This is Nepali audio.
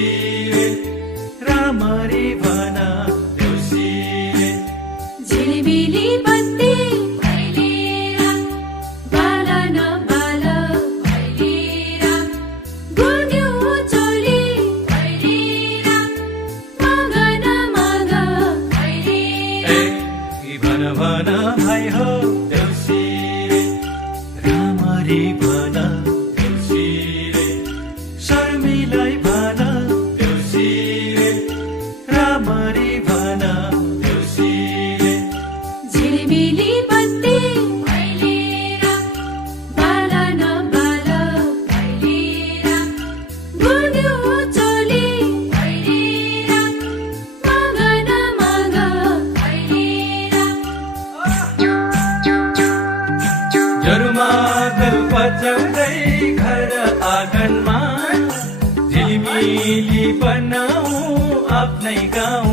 देउसीले रामरी भन देउसीले झिलिमिली बत्ती भैलेर बाल नबाल भैलेर गुन्यौ चोली भैलेर मगन मग भैलेर भन भन भाइ हो देउसीले रामरी भन देउसीले शर्मिलाई भन देउसीले रामरी भन देउसीले झिलिमिली बत्ती भैलेर बाल नबाल भैलेर गुन्यौ चोली भैलेर मगन मग भैलेर जरुमादल पचाउँदै घर आँगनमा झिलिमिली बनाऊ आफ्नै गाउँ